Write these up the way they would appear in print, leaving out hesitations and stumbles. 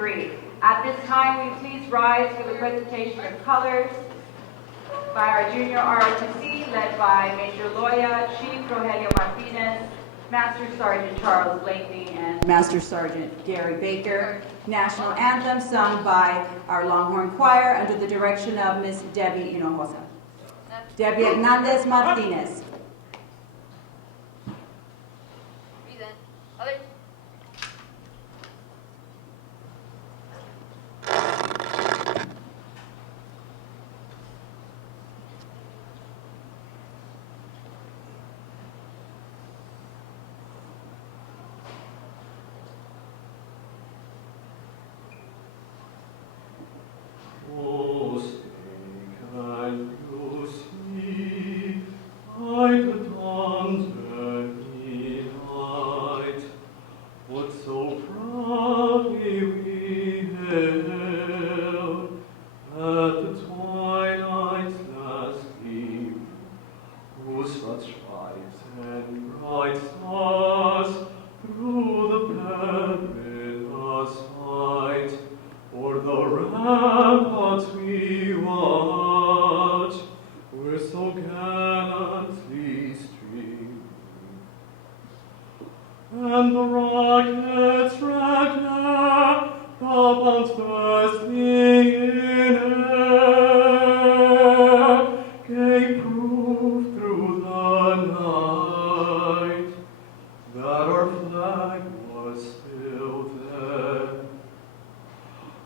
2023. At this time, we please rise for the presentation of colors by our junior ROTC, led by Major Loya, Chief Rogelio Martinez, Master Sergeant Charles Blakely, and Master Sergeant Gary Baker. National anthem sung by our Longhorn Choir under the direction of Miss Debbie Hinojosa. Debbie Hernandez Martinez. Present. Others. And the rockets ragna, the bombs bursting in air, gave proof through the night that our flag was still there.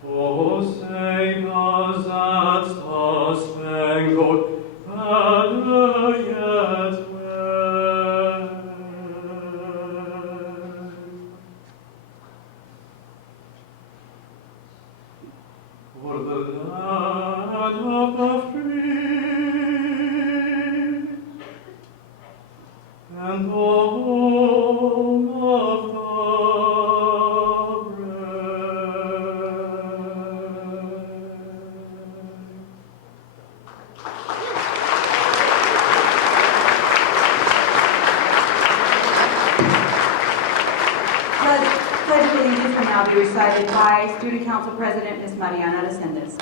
Oh, say does that star-spangled banner yet wave? For the land of the free and the home of the brave. Pledge of Allegiance will now be recited by Student Council President Ms. Mariana Descendes.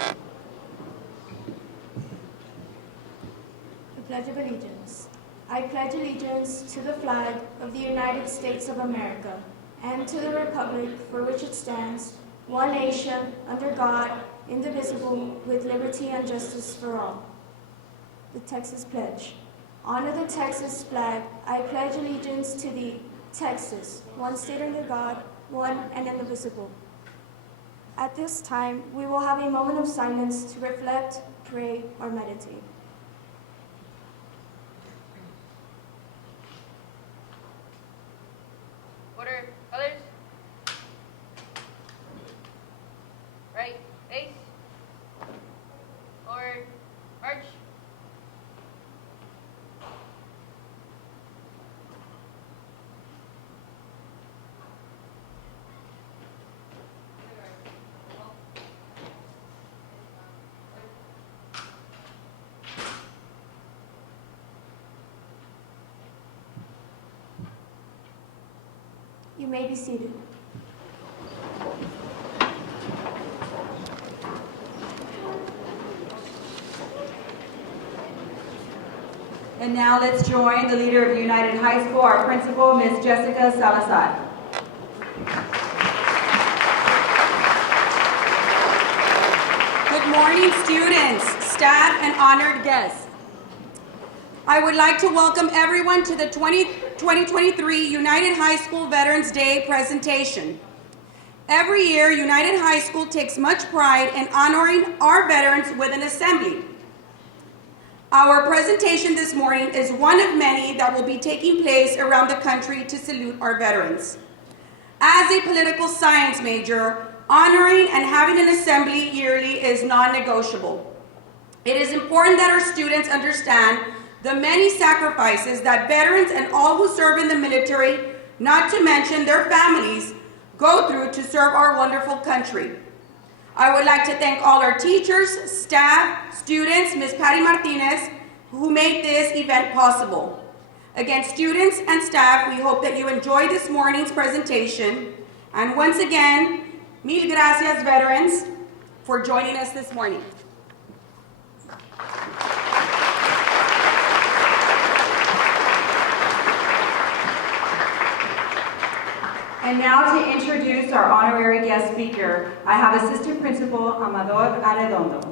The Pledge of Allegiance. I pledge allegiance to the flag of the United States of America and to the republic for which it stands, one nation, under God, indivisible, with liberty and justice for all. The Texas Pledge. Honor the Texas flag. I pledge allegiance to the Texas, one state under God, one and indivisible. At this time, we will have a moment of silence to reflect, pray, or meditate. Order. Others. Right. Ace. Forward. March. You may be seated. And now let's join the leader of United High School, our principal, Ms. Jessica Salazar. Good morning, students, staff, and honored guests. I would like to welcome everyone to the 2023 United High School Veterans Day presentation. Every year, United High School takes much pride in honoring our veterans with an assembly. Our presentation this morning is one of many that will be taking place around the country to salute our veterans. As a political science major, honoring and having an assembly yearly is non-negotiable. It is important that our students understand the many sacrifices that veterans and all who serve in the military, not to mention their families, go through to serve our wonderful country. I would like to thank all our teachers, staff, students, Ms. Patty Martinez, who made this event possible. Again, students and staff, we hope that you enjoyed this morning's presentation. And once again, Mil gracias, veterans, for joining us this morning. And now to introduce our honorary guest speaker, I have Assistant Principal Amador Arredondo.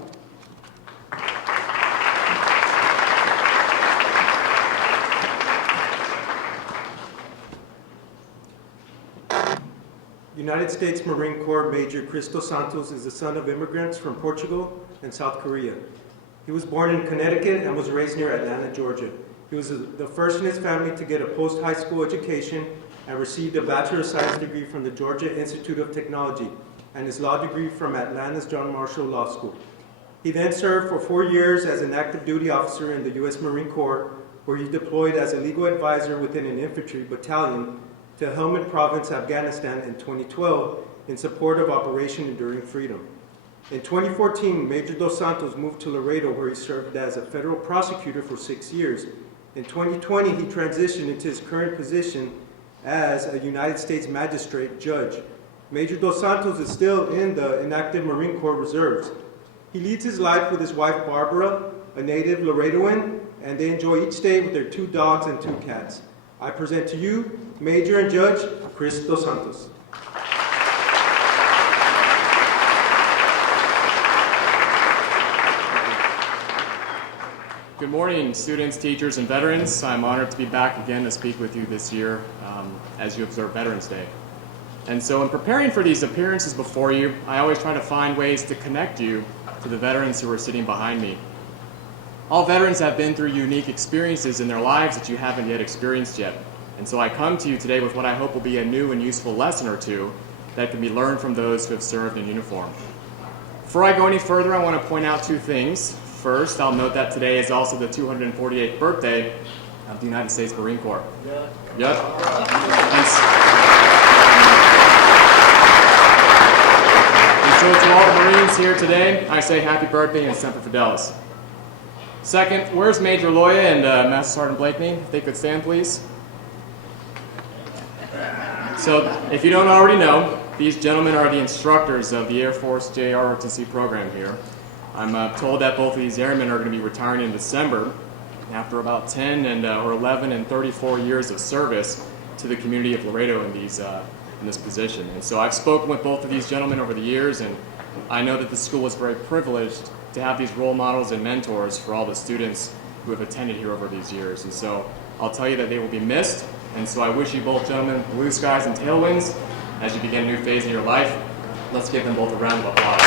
United States Marine Corps Major Cristo Santos is the son of immigrants from Portugal and South Korea. He was born in Connecticut and was raised near Atlanta, Georgia. He was the first in his family to get a post-high school education and received a Bachelor of Science degree from the Georgia Institute of Technology and his law degree from Atlanta's John Marshall Law School. He then served for 4 years as an active duty officer in the U.S. Marine Corps, where he deployed as a legal advisor within an infantry battalion to Helmand Province, Afghanistan in 2012 in support of Operation Enduring Freedom. In 2014, Major Dos Santos moved to Laredo, where he served as a federal prosecutor for 6 years. In 2020, he transitioned into his current position as a United States Magistrate Judge. Major Dos Santos is still in the inactive Marine Corps Reserves. He leads his life with his wife Barbara, a native Laredoan, and they enjoy each day with their 2 dogs and 2 cats. I present to you Major and Judge Chris Dos Santos. Good morning, students, teachers, and veterans. I'm honored to be back again to speak with you this year as you observe Veterans Day. And so in preparing for these appearances before you, I always try to find ways to connect you to the veterans who are sitting behind me. All veterans have been through unique experiences in their lives that you haven't yet experienced yet. And so I come to you today with what I hope will be a new and useful lesson or two that can be learned from those who have served in uniform. Before I go any further, I want to point out 2 things. First, I'll note that today is also the 248th birthday of the United States Marine Corps. Yep. And so to all the Marines here today, I say happy birthday and Semper Fidelis. Second, where's Major Loya and Master Sergeant Blakeney? If they could stand, please. So, if you don't already know, these gentlemen are the instructors of the Air Force JROTC program here. I'm told that both of these airmen are going to be retiring in December after about 10 or 11 and 34 years of service to the community of Laredo in this position. And so I've spoken with both of these gentlemen over the years, and I know that the school is very privileged to have these role models and mentors for all the students who have attended here over these years. And so I'll tell you that they will be missed. And so I wish you both gentlemen blue skies and tailwinds as you begin a new phase in your life. Let's give them both a round of applause.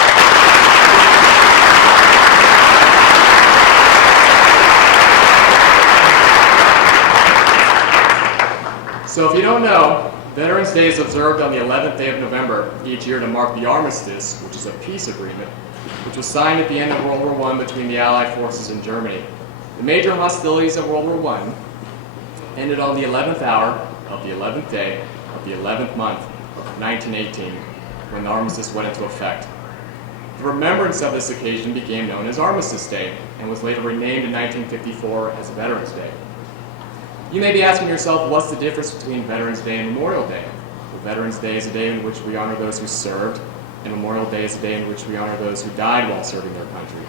So if you don't know, Veterans Day is observed on the 11th day of November each year to mark the armistice, which is a peace agreement, which was signed at the end of World War I between the Allied forces and Germany. The major hostilities of World War I ended on the 11th hour of the 11th day of the 11th month of 1918, when the armistice went into effect. The remembrance of this occasion became known as Armistice Day and was later renamed in 1954 as Veterans Day. You may be asking yourself, what's the difference between Veterans Day and Memorial Day? Well, Veterans Day is a day in which we honor those who served, and Memorial Day is a day in which we honor those who died while serving their country.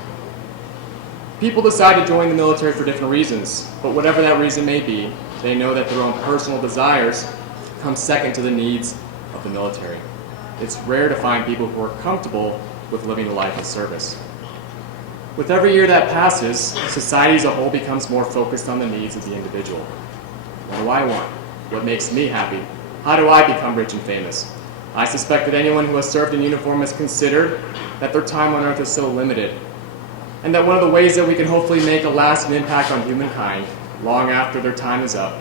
People decide to join the military for different reasons, but whatever that reason may be, they know that their own personal desires come second to the needs of the military. It's rare to find people who are comfortable with living a life of service. With every year that passes, society as a whole becomes more focused on the needs of the individual. What do I want? What makes me happy? How do I become rich and famous? I suspect that anyone who has served in uniform has considered that their time on earth is so limited, and that one of the ways that we can hopefully make a lasting impact on humankind long after their time is up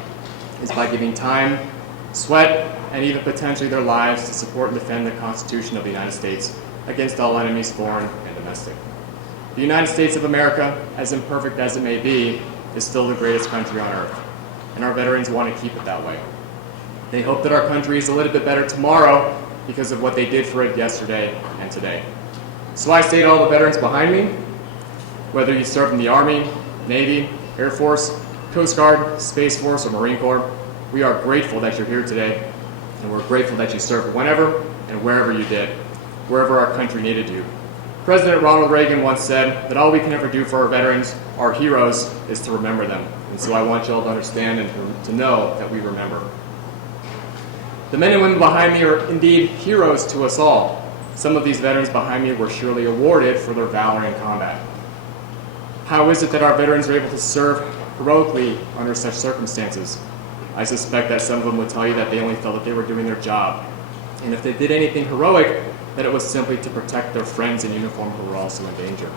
is by giving time, sweat, and even potentially their lives to support and defend the Constitution of the United States against all enemies, foreign and domestic. The United States of America, as imperfect as it may be, is still the greatest country on earth, and our veterans want to keep it that way. They hope that our country is a little bit better tomorrow because of what they did for it yesterday and today. So I say to all the veterans behind me, whether you served in the Army, Navy, Air Force, Coast Guard, Space Force, or Marine Corps, we are grateful that you're here today, and we're grateful that you served whenever and wherever you did wherever our country needed you. President Ronald Reagan once said that all we can ever do for our veterans, our heroes, is to remember them. And so I want you all to understand and to know that we remember. The men and women behind me are indeed heroes to us all. Some of these veterans behind me were surely awarded for their valor in combat. How is it that our veterans are able to serve heroically under such circumstances? I suspect that some of them would tell you that they only felt that they were doing their job. And if they did anything heroic, that it was simply to protect their friends in uniform who were also in danger.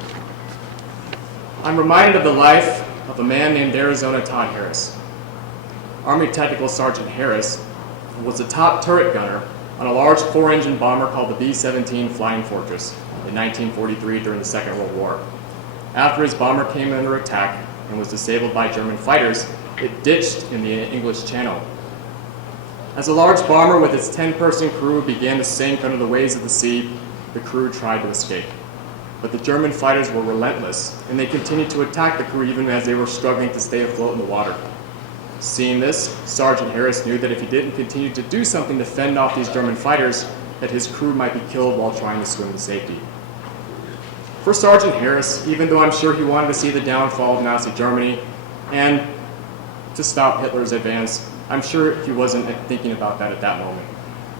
I'm reminded of the life of a man named Arizona Todd Harris. Army Technical Sergeant Harris was the top turret gunner on a large 4-engine bomber called the B-17 Flying Fortress in 1943 during the Second World War. After his bomber came under attack and was disabled by German fighters, it ditched in the English Channel. As a large bomber with its 10-person crew began to sink under the waves of the sea, the crew tried to escape. But the German fighters were relentless, and they continued to attack the crew even as they were struggling to stay afloat in the water. Seeing this, Sergeant Harris knew that if he didn't continue to do something to fend off these German fighters, that his crew might be killed while trying to swim to safety. For Sergeant Harris, even though I'm sure he wanted to see the downfall of Nazi Germany and to stop Hitler's advance, I'm sure he wasn't thinking about that at that moment.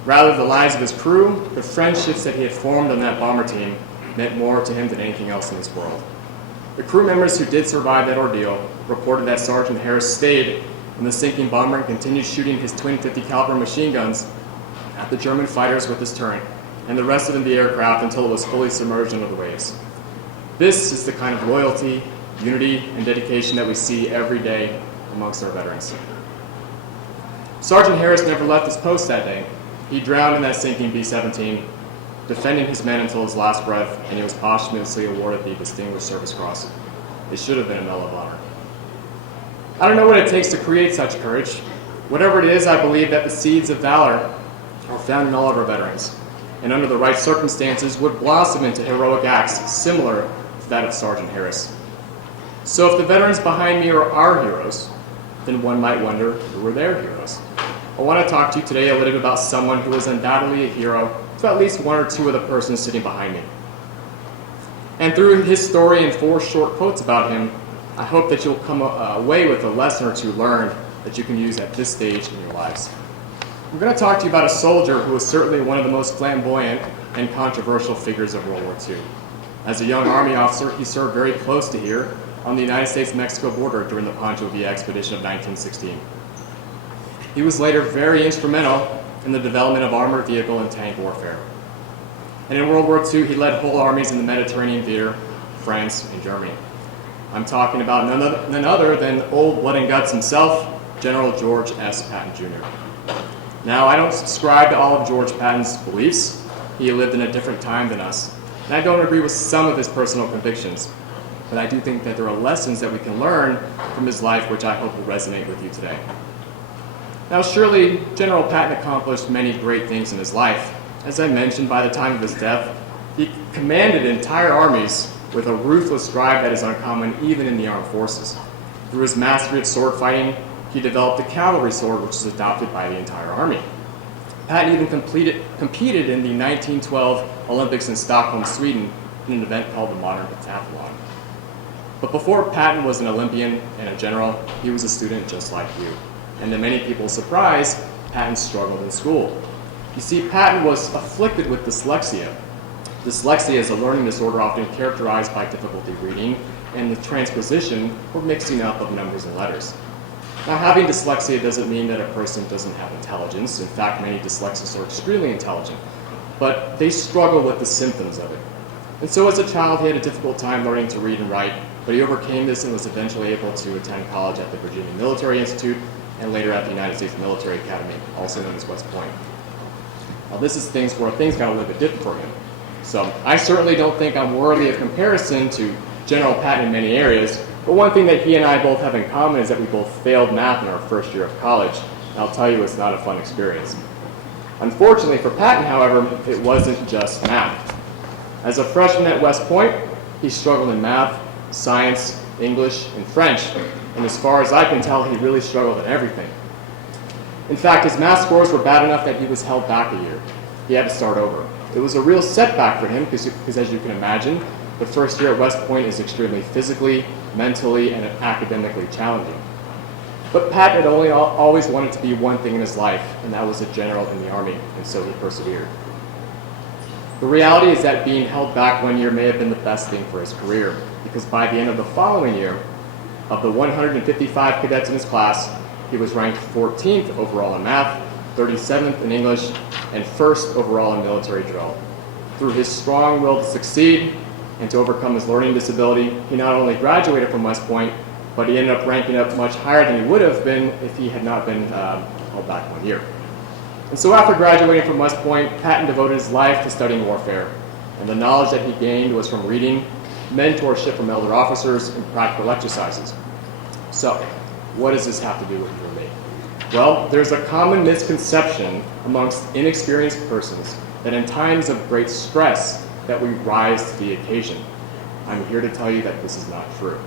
Rather, the lives of his crew, the friendships that he had formed on that bomber team, meant more to him than anything else in this world. The crew members who did survive that ordeal reported that Sergeant Harris stayed in the sinking bomber and continued shooting his twin .50 caliber machine guns at the German fighters with his turret and the rest of them the aircraft until it was fully submerged under the waves. This is the kind of loyalty, unity, and dedication that we see every day amongst our veterans. Sergeant Harris never left his post that day. He drowned in that sinking B-17, defending his men until his last breath, and he was posthumously awarded the Distinguished Service Cross. It should have been a Medal of Honor. I don't know what it takes to create such courage. Whatever it is, I believe that the seeds of valor are found in all of our veterans, and under the right circumstances would blossom into heroic acts similar to that of Sergeant Harris. So if the veterans behind me are our heroes, then one might wonder who were their heroes. I want to talk to you today a little bit about someone who is undoubtedly a hero to at least one or two of the persons sitting behind me. And through his story and 4 short quotes about him, I hope that you'll come away with a lesson or two learned that you can use at this stage in your lives. I'm going to talk to you about a soldier who was certainly one of the most flamboyant and controversial figures of World War II. As a young Army officer, he served very close to here on the United States-Mexico border during the Pancho Villa expedition of 1916. He was later very instrumental in the development of armored vehicle and tank warfare. And in World War II, he led whole armies in the Mediterranean theater, France, and Germany. I'm talking about none other than old blood and guts himself, General George S. Patton Jr. Now, I don't subscribe to all of George Patton's beliefs. He lived in a different time than us, and I don't agree with some of his personal convictions. But I do think that there are lessons that we can learn from his life which I hope will resonate with you today. Now, surely, General Patton accomplished many great things in his life. As I mentioned, by the time of his death, he commanded entire armies with a ruthless drive that is uncommon even in the armed forces. Through his mastery at sword fighting, he developed the cavalry sword, which is adopted by the entire army. Patton even competed in the 1912 Olympics in Stockholm, Sweden, in an event called the Modern Pentathlon. But before Patton was an Olympian and a general, he was a student just like you. And to many people's surprise, Patton struggled in school. You see, Patton was afflicted with dyslexia. Dyslexia is a learning disorder often characterized by difficulty reading and the transposition or mixing up of numbers and letters. Now, having dyslexia doesn't mean that a person doesn't have intelligence. In fact, many dyslexics are extremely intelligent, but they struggle with the symptoms of it. And so as a child, he had a difficult time learning to read and write, but he overcame this and was eventually able to attend college at the Virginia Military Institute and later at the United States Military Academy, also known as West Point. Now, this is things where things got a little bit different for him. So I certainly don't think I'm worthy of comparison to General Patton in many areas, but one thing that he and I both have in common is that we both failed math in our first year of college. And I'll tell you, it's not a fun experience. Unfortunately for Patton, however, it wasn't just math. As a freshman at West Point, he struggled in math, science, English, and French, and as far as I can tell, he really struggled in everything. In fact, his math scores were bad enough that he was held back a year. He had to start over. It was a real setback for him because as you can imagine, the first year at West Point is extremely physically, mentally, and academically challenging. But Pat had always wanted to be one thing in his life, and that was a general in the Army, and so he persevered. The reality is that being held back one year may have been the best thing for his career, because by the end of the following year, of the 155 cadets in his class, he was ranked 14th overall in math, 37th in English, and 1st overall in military drill. Through his strong will to succeed and to overcome his learning disability, he not only graduated from West Point, but he ended up ranking up much higher than he would have been if he had not been held back 1 year. And so after graduating from West Point, Patton devoted his life to studying warfare, and the knowledge that he gained was from reading, mentorship from elder officers, and practical exercises. So, what does this have to do with you and me? Well, there's a common misconception amongst inexperienced persons that in times of great stress that we rise to the occasion. I'm here to tell you that this is not true.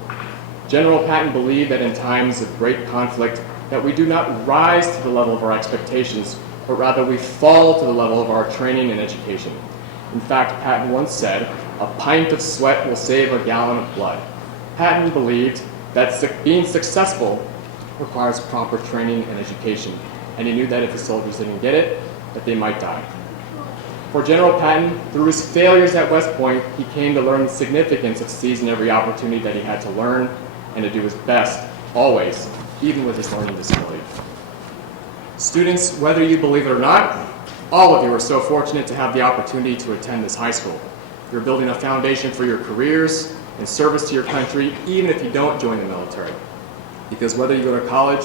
General Patton believed that in times of great conflict that we do not rise to the level of our expectations, but rather we fall to the level of our training and education. In fact, Patton once said, "A pint of sweat will save a gallon of blood." Patton believed that being successful requires proper training and education, and he knew that if the soldiers didn't get it, that they might die. For General Patton, through his failures at West Point, he came to learn the significance of seizing every opportunity that he had to learn and to do his best, always, even with his learning disability. Students, whether you believe it or not, all of you are so fortunate to have the opportunity to attend this high school. You're building a foundation for your careers and service to your country, even if you don't join the military. Because whether you go to college,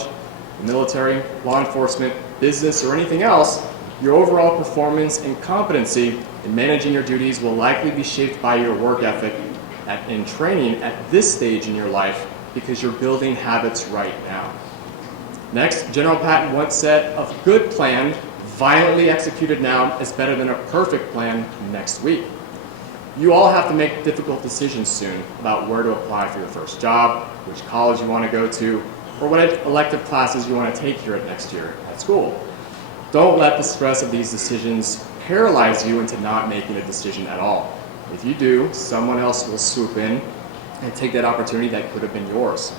military, law enforcement, business, or anything else, your overall performance and competency in managing your duties will likely be shaped by your work ethic and training at this stage in your life, because you're building habits right now. Next, General Patton once said, "A good plan, violently executed now, is better than a perfect plan next week." You all have to make difficult decisions soon about where to apply for your first job, which college you want to go to, or what elective classes you want to take here next year at school. Don't let the stress of these decisions paralyze you into not making a decision at all. If you do, someone else will swoop in and take that opportunity that could have been yours.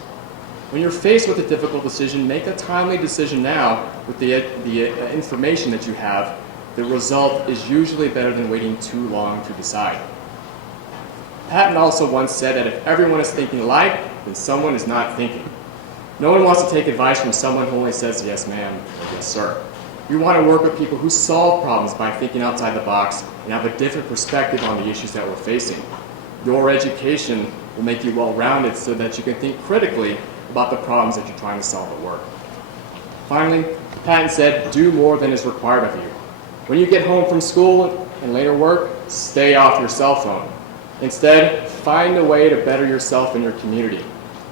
When you're faced with a difficult decision, make a timely decision now with the information that you have. The result is usually better than waiting too long to decide. Patton also once said that if everyone is thinking alike, then someone is not thinking. No one wants to take advice from someone who only says yes ma'am or yes sir. You want to work with people who solve problems by thinking outside the box and have a different perspective on the issues that we're facing. Your education will make you well-rounded so that you can think critically about the problems that you're trying to solve at work. Finally, Patton said, "Do more than is required of you." When you get home from school and later work, stay off your cell phone. Instead, find a way to better yourself in your community.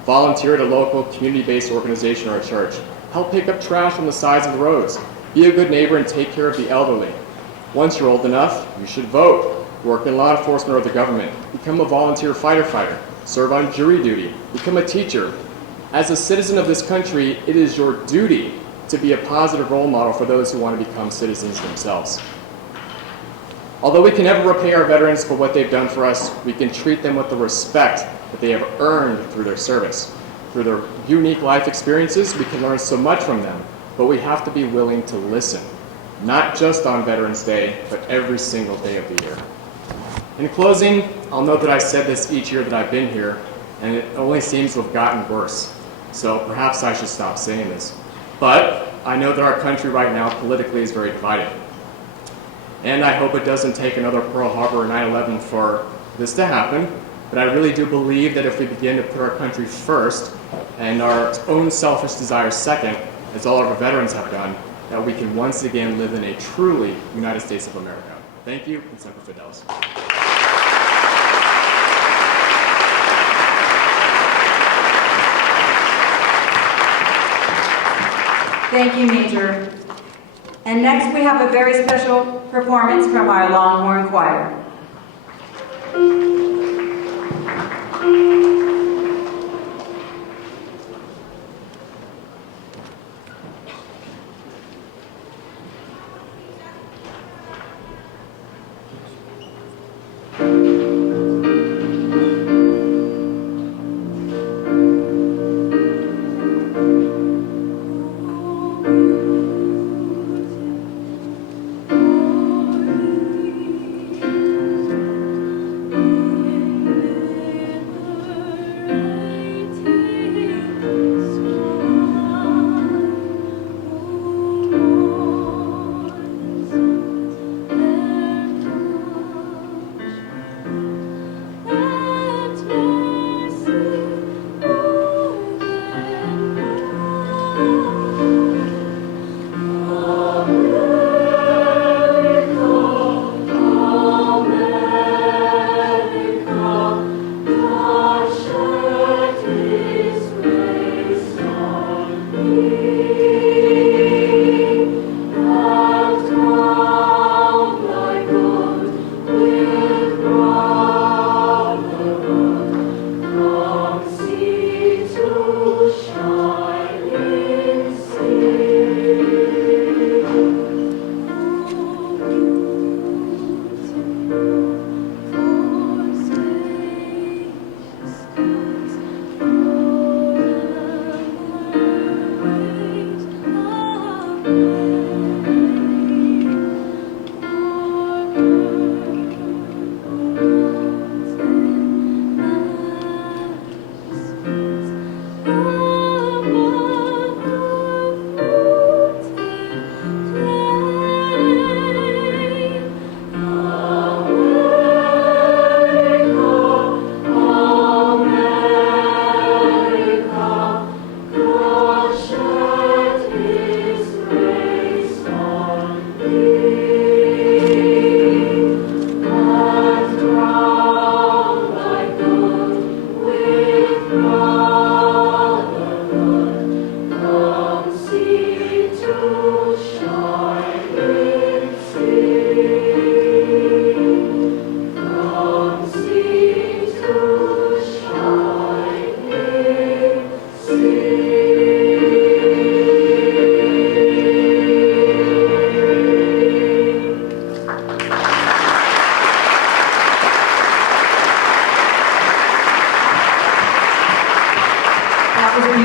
Volunteer at a local community-based organization or a church. Help pick up trash on the sides of the roads. Be a good neighbor and take care of the elderly. Once you're old enough, you should vote. Work in law enforcement or the government. Become a volunteer firefighter. Serve on jury duty. Become a teacher. As a citizen of this country, it is your duty to be a positive role model for those who want to become citizens themselves. Although we can never repay our veterans for what they've done for us, we can treat them with the respect that they have earned through their service. Through their unique life experiences, we can learn so much from them, but we have to be willing to listen, not just on Veterans Day, but every single day of the year. In closing, I'll note that I said this each year that I've been here, and it only seems to have gotten worse. So perhaps I should stop saying this. But I know that our country right now politically is very divided. And I hope it doesn't take another Pearl Harbor or 9/11 for this to happen. But I really do believe that if we begin to put our country first and our own selfish desires second, as all of our veterans have done, that we can once again live in a truly United States of America. Thank you, and Semper Fidelis. Thank you, Major. And next we have a very special performance from our Longhorn Choir.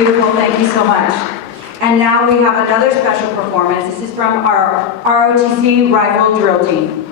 beautiful. Thank you so much. And now we have another special performance. This is from our ROTC Rifle Drill Team.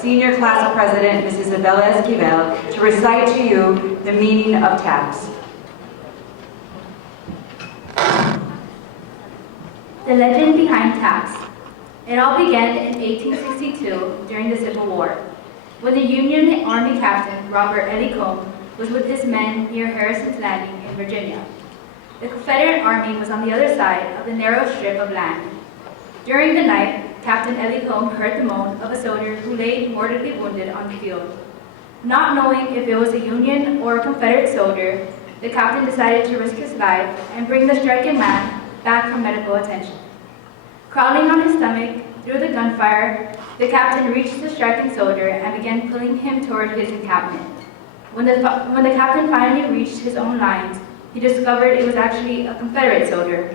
Senior Class President, Mrs. Isabella Esquivel, to recite to you the meaning of taps. The legend behind taps. It all began in 1862 during the Civil War, when the Union Army Captain Robert Ellicombe was with his men near Harrison's Landing in Virginia. The Confederate Army was on the other side of the narrow strip of land. During the night, Captain Ellicombe heard the moan of a soldier who lay mortally wounded on the field. Not knowing if it was a Union or a Confederate soldier, the captain decided to risk his life and bring the stricken man back for medical attention. Crawling on his stomach through the gunfire, the captain reached the stricken soldier and began pulling him toward his encampment. When the captain finally reached his own lines, he discovered it was actually a Confederate soldier.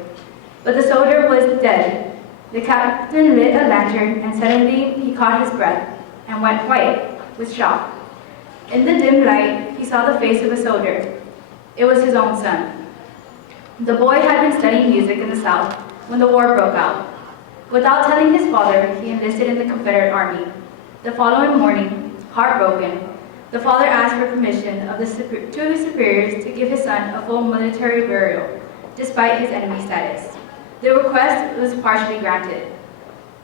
But the soldier was dead. The captain lit a lantern and suddenly he caught his breath and went white with shock. In the dim light, he saw the face of a soldier. It was his own son. The boy had been studying music in the South when the war broke out. Without telling his father, he enlisted in the Confederate Army. The following morning, heartbroken, the father asked for permission to his superiors to give his son a full military burial, despite his enemy status. The request was partially granted.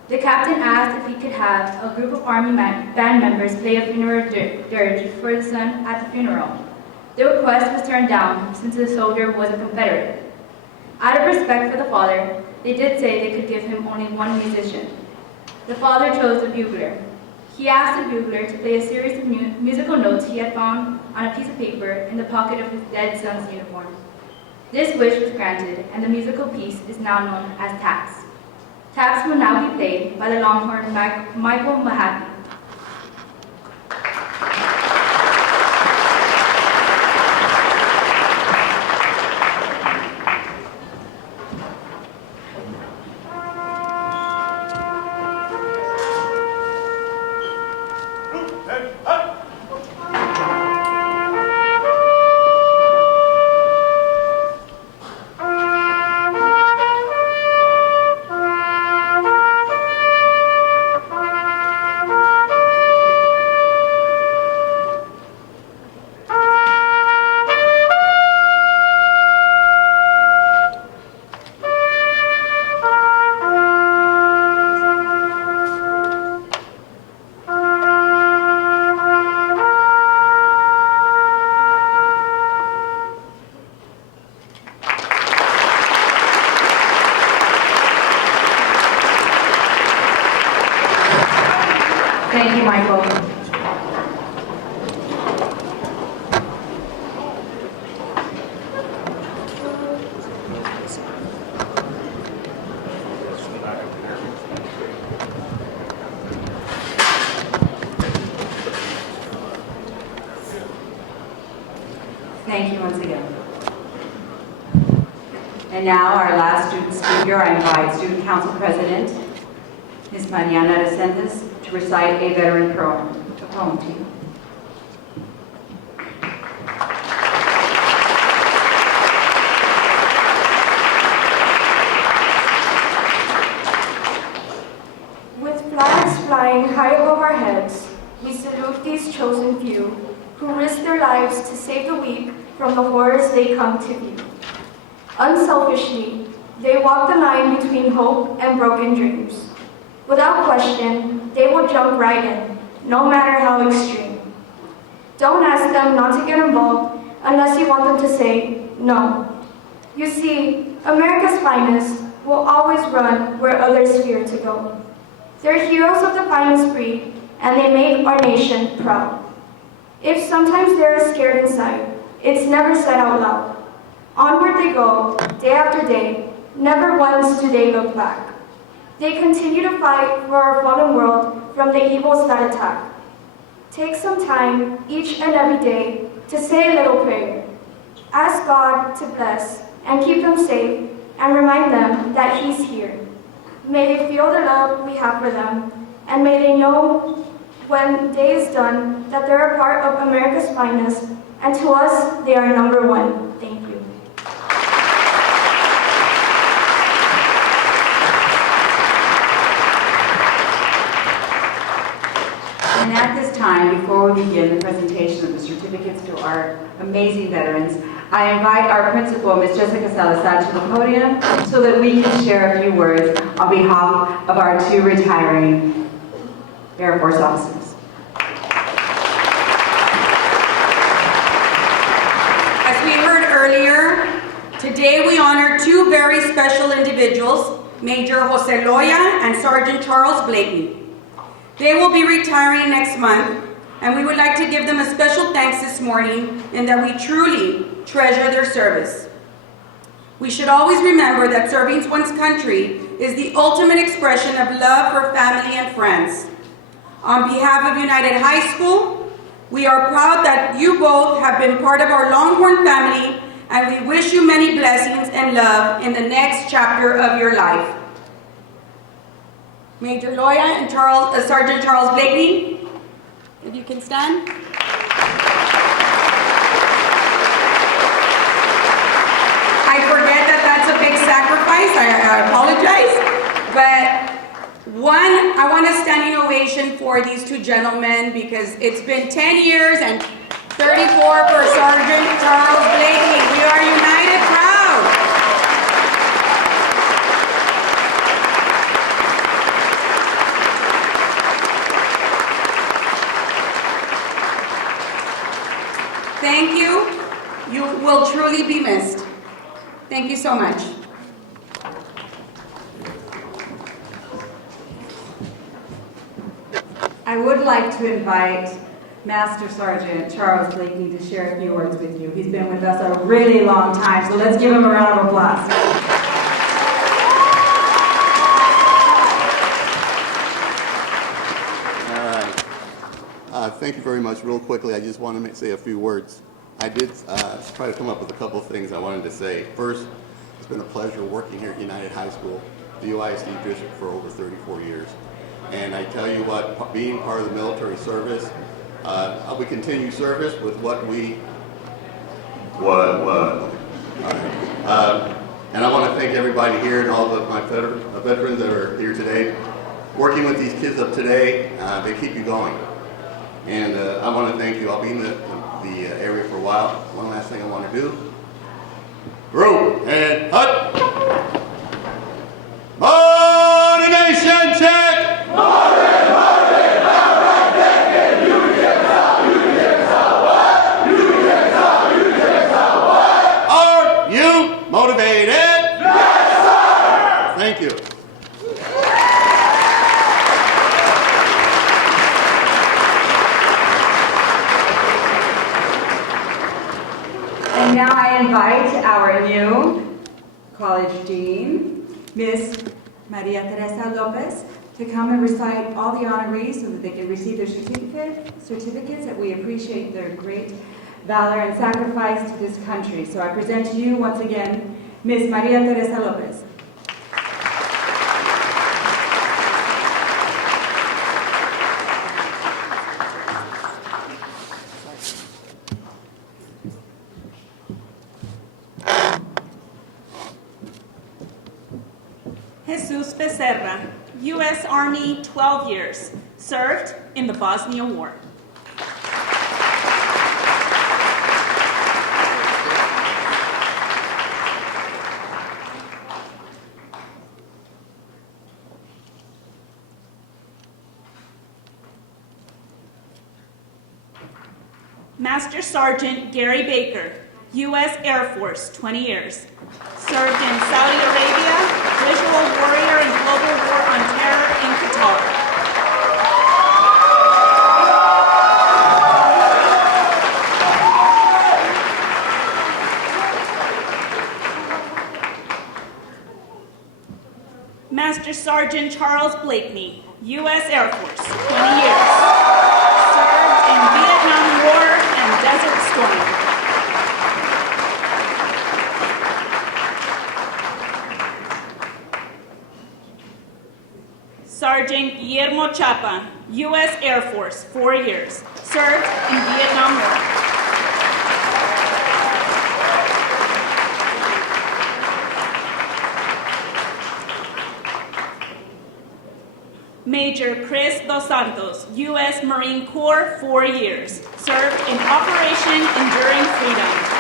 The captain asked if he could have a group of Army band members play a funeral dirge for the son at the funeral. The request was turned down since the soldier was a Confederate. Out of respect for the father, they did say they could give him only one musician. The father chose a bugler. He asked the bugler to play a series of musical notes he had found on a piece of paper in the pocket of his dead son's uniform. This wish was granted, and the musical piece is now known as taps. Taps will now be played by the Longhorn Michael Mahaffey. Thank you, Michael. Thank you once again. And now our last student speaker, I invite Student Council President, Ms. Mariana Resendes, to recite a veteran poem to you. With flags flying high above our heads, we salute these chosen few who risk their lives to save the weak from the horrors they come to view. Unselfishly, they walk the line between hope and broken dreams. Without question, they will jump right in, no matter how extreme. Don't ask them not to get involved unless you want them to say no. You see, America's finest will always run where others fear to go. They're heroes of the finest breed, and they make our nation proud. If sometimes they're scared inside, it's never said out loud. Onward they go, day after day, never once do they look back. They continue to fight for our fallen world from the evils that attack. Take some time, each and every day, to say a little prayer. Ask God to bless and keep them safe, and remind them that He's here. May they feel the love we have for them, and may they know when day is done that they're a part of America's finest, and to us, they are number one. Thank you. And at this time, before we begin the presentation of the certificates to our amazing veterans, I invite our principal, Ms. Jessica Salazar, to the podium so that we can share a few words on behalf of our two retiring Air Force officers. As we heard earlier, today we honor two very special individuals, Major Jose Loya and Sergeant Charles Blakely. They will be retiring next month, and we would like to give them a special thanks this morning in that we truly treasure their service. We should always remember that serving one's country is the ultimate expression of love for family and friends. On behalf of United High School, we are proud that you both have been part of our Longhorn family, and we wish you many blessings and love in the next chapter of your life. Major Loya and Sergeant Charles Blakely, if you can stand. I forget that that's a big sacrifice, I apologize, but I want a standing ovation for these two gentlemen because it's been 10 years and 34 for Sergeant Charles Blakely. We are united proud. Thank you. You will truly be missed. Thank you so much. I would like to invite Master Sergeant Charles Blakely to share a few words with you. He's been with us a really long time, so let's give him a round of applause. Thank you very much. Real quickly, I just want to say a few words. I did try to come up with a couple of things I wanted to say. First, it's been a pleasure working here at United High School, the UISD district, for over 34 years. And I tell you what, being part of the military service, we continue service with what we... All right. And I want to thank everybody here and all of my veterans that are here today. Working with these kids up today, they keep you going. And I want to thank you. I'll be in the area for a while. One last thing I want to do. Group and hut. Motivation check. Are you motivated? Yes, sir. Thank you. I invite our new College Dean, Ms. Maria Teresa Lopez, to come and recite all the honorees so that they can receive their certificates that we appreciate their great valor and sacrifice to this country. So I present to you once again, Ms. Maria Teresa Lopez. Jesus Becerra, U.S. Army, 12 years, served in the Bosnia War. Master Sergeant Gary Baker, U.S. Air Force, 20 years, served in Saudi Arabia, visual warrior in global war on terror in Qatar. Master Sergeant Charles Blakeney, U.S. Air Force, 20 years, served in Vietnam War and Desert Storm. Sergeant Guillermo Chapa, U.S. Air Force, 4 years, served in Vietnam War. Major Chris Dos Santos, U.S. Marine Corps, 4 years, served in Operation Enduring Freedom.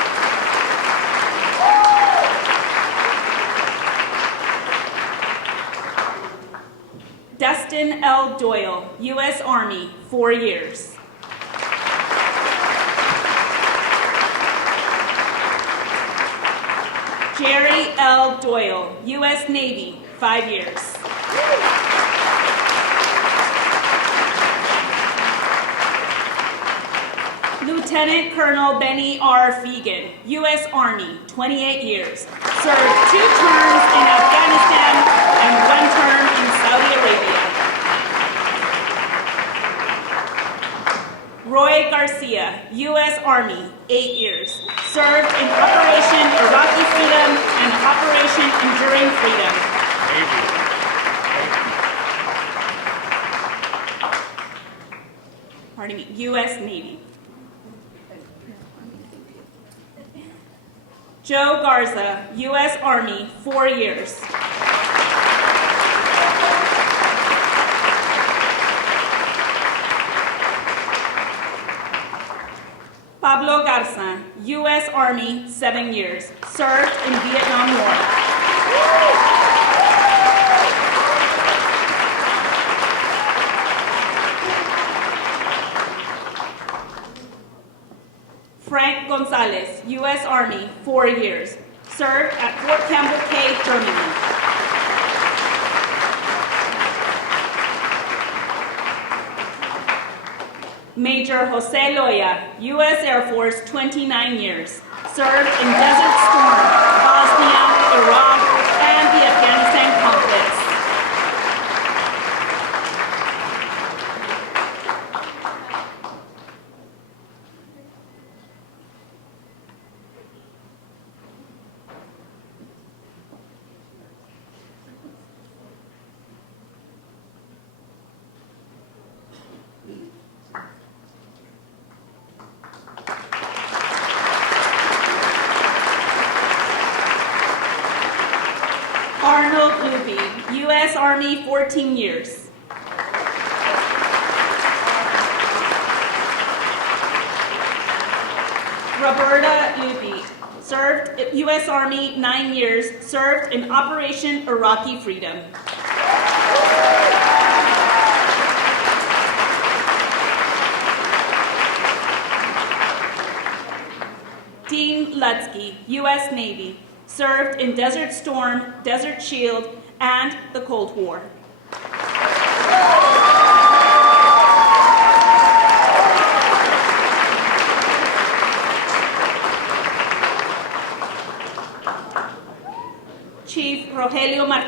Dustin L. Doyle, U.S. Army, 4 years. Jerry L. Doyle, U.S. Navy, 5 years. Lieutenant Colonel Benny R. Fegan, U.S. Army, 28 years. Served 2 terms in Afghanistan and 1 term in Saudi Arabia. Roy Garcia, U.S. Army, 8 years. Served in Operation Iraqi Freedom and Operation Enduring Freedom. Pardon me, U.S. Navy. Joe Garza, U.S. Army, 4 years. Pablo Garza, U.S. Army, 7 years. Served in Vietnam War. Frank Gonzalez, U.S. Army, 4 years. Served at Fort Campbell Cay, Germany. Major Jose Loya, U.S. Air Force, 29 years. Served in Desert Storm, Bosnia, Iraq, and the Afghanistan conflicts. Arnold Luby, U.S. Army, 14 years. Roberta Luby, served at U.S. Army, 9 years, served in Operation Iraqi Freedom. Dean Lutsky, U.S. Navy, served in Desert Storm, Desert Shield, and the Cold War.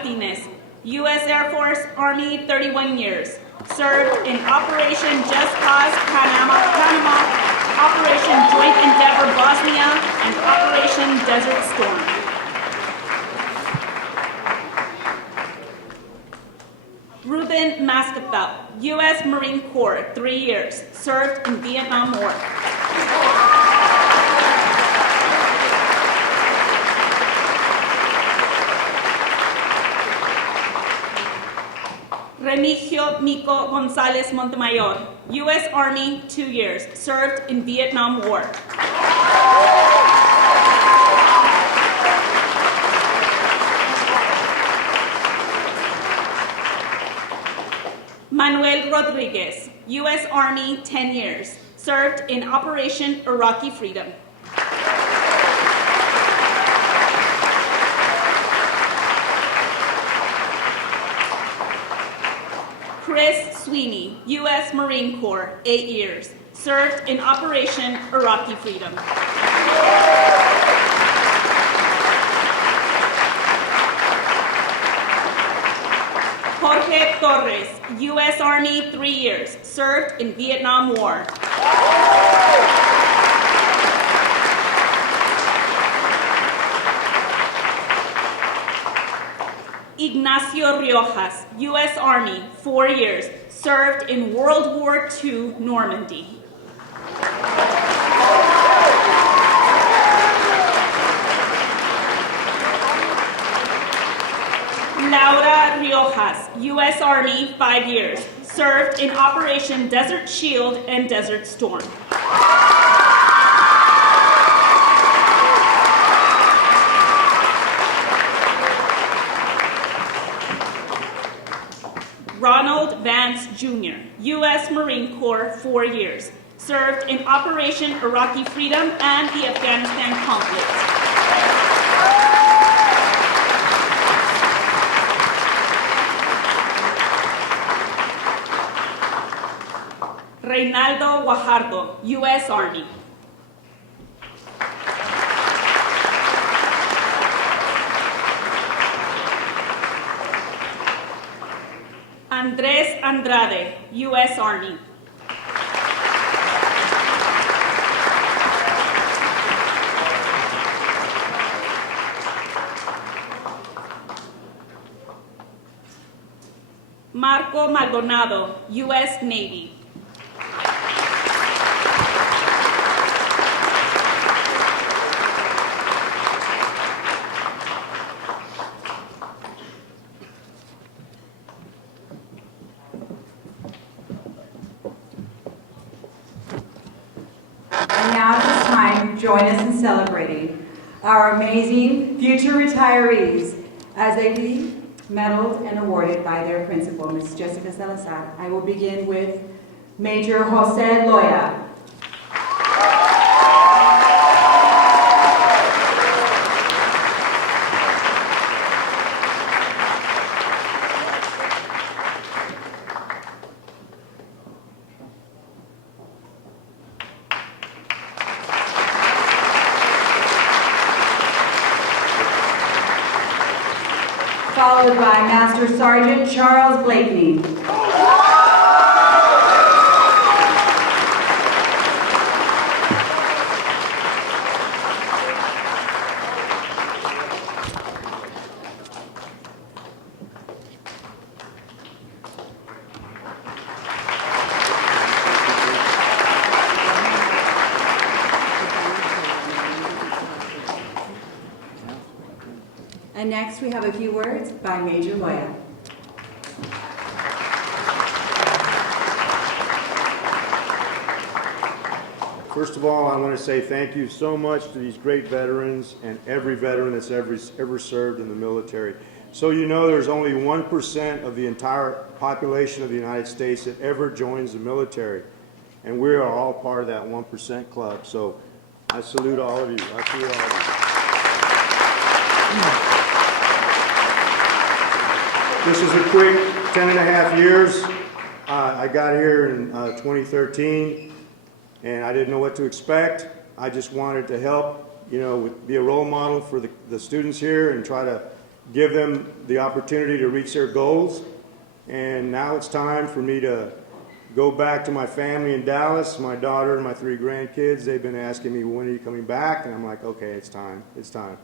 Martinez, U.S. Air Force, Army, 31 years. Served in Operation Just Cause Panama, Operation Joint Endeavor Bosnia, and Operation Desert Storm. Ruben Mascafel, U.S. Marine Corps, 3 years. Served in Vietnam War. Remigio Mico Gonzalez Montemayor, U.S. Army, 2 years. Served in Vietnam War. Manuel Rodriguez, U.S. Army, 10 years. Served in Operation Iraqi Freedom. Chris Sweeney, U.S. Marine Corps, 8 years. Served in Operation Iraqi Freedom. Jorge Torres, U.S. Army, 3 years. Served in Vietnam War. Ignacio Riojas, U.S. Army, 4 years. Served in World War II, Normandy. Laura Riojas, U.S. Army, 5 years. Served in Operation Desert Shield and Desert Storm. Ronald Vance Jr., U.S. Marine Corps, 4 years. Served in Operation Iraqi Freedom and the Afghanistan conflict. Reynaldo Guajardo, U.S. Army. Andres Andrade, U.S. Army. Marco Maldonado, U.S. Navy. And now it is time to join us in celebrating our amazing future retirees as they leave, medaled and awarded by their principal, Ms. Jessica Salazar. I will begin with Major Jose Loya. Followed by Master Sergeant Charles Blakeney. And next we have a few words by Major Loya. First of all, I want to say thank you so much to these great veterans and every veteran that's ever served in the military. So you know there's only 1% of the entire population of the United States that ever joins the military. And we are all part of that 1% club. So I salute all of you. I salute all of you. This is a quick 10.5 years. I got here in 2013, and I didn't know what to expect. I just wanted to help, be a role model for the students here and try to give them the opportunity to reach their goals. And now it's time for me to go back to my family in Dallas, my daughter and my 3 grandkids. They've been asking me, when are you coming back? And I'm like, okay, it's time, it's time.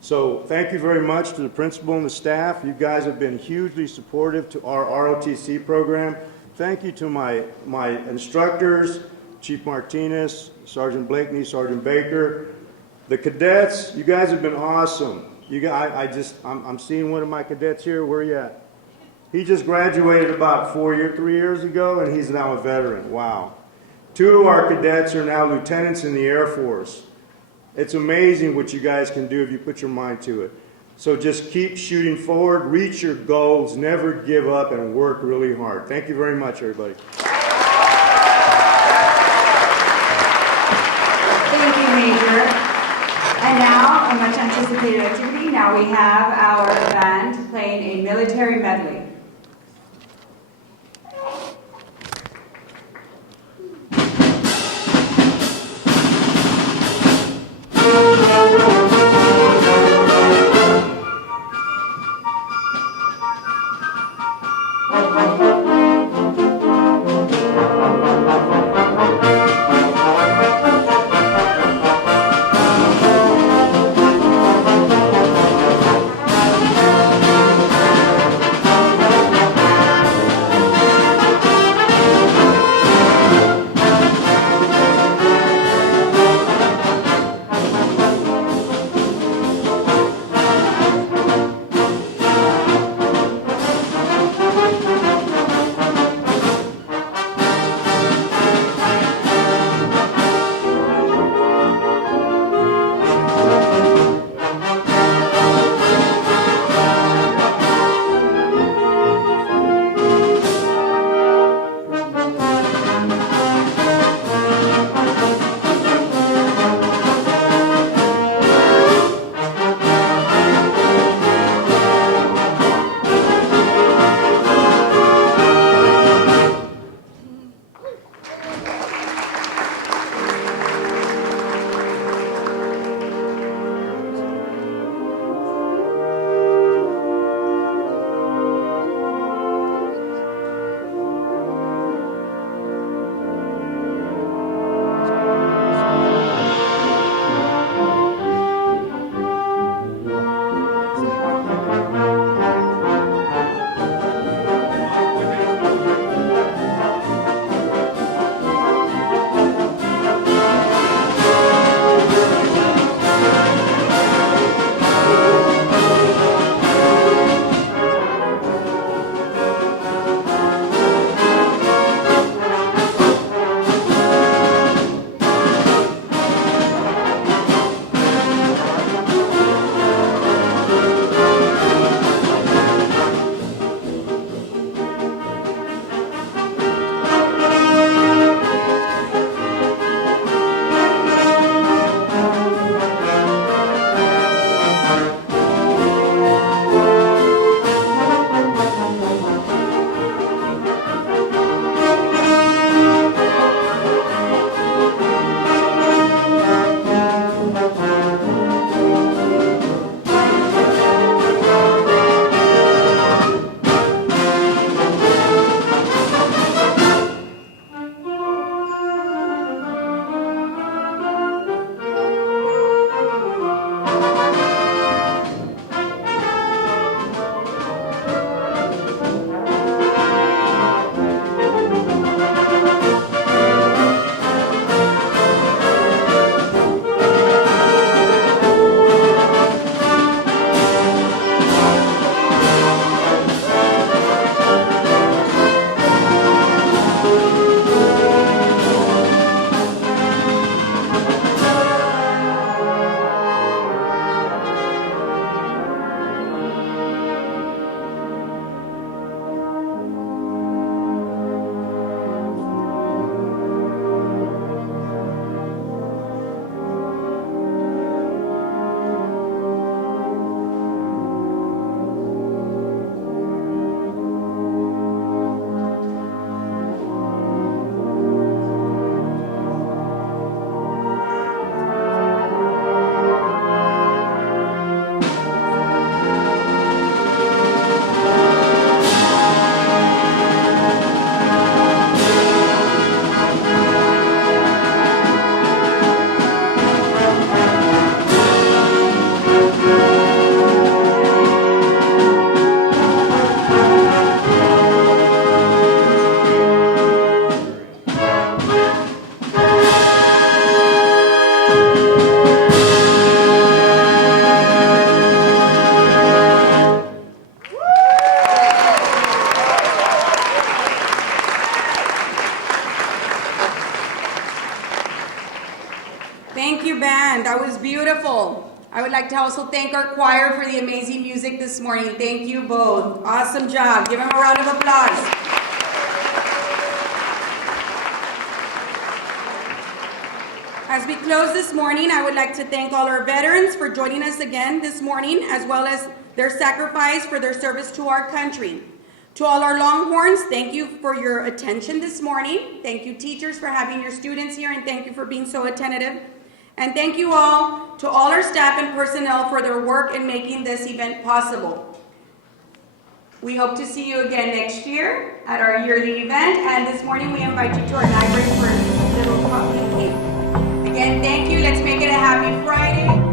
So thank you very much to the principal and the staff. You guys have been hugely supportive to our ROTC program. Thank you to my instructors, Chief Martinez, Sergeant Blakeney, Sergeant Baker. The cadets, you guys have been awesome. You guys, I'm seeing one of my cadets here. Where are you at? He just graduated about 3 years ago, and he's now a veteran. Wow. 2 of our cadets are now lieutenants in the Air Force. It's amazing what you guys can do if you put your mind to it. So just keep shooting forward, reach your goals, never give up, and work really hard. Thank you very much, everybody. Thank you, Major. And now, a much anticipated activity. Now we have our band playing a military medley. you, band. That was beautiful. I would like to also thank our choir for the amazing music this morning. Thank you both. Awesome job. Give them a round of applause. As we close this morning, I would like to thank all our veterans for joining us again this morning, as well as their sacrifice for their service to our country. To all our Longhorns, thank you for your attention this morning. Thank you, teachers, for having your students here, and thank you for being so attentive. And thank you all to all our staff and personnel for their work in making this event possible. We hope to see you again next year at our yearly event, and this morning we invite you to our library for a little coffee and cake. Again, thank you. Let's make it a happy Friday.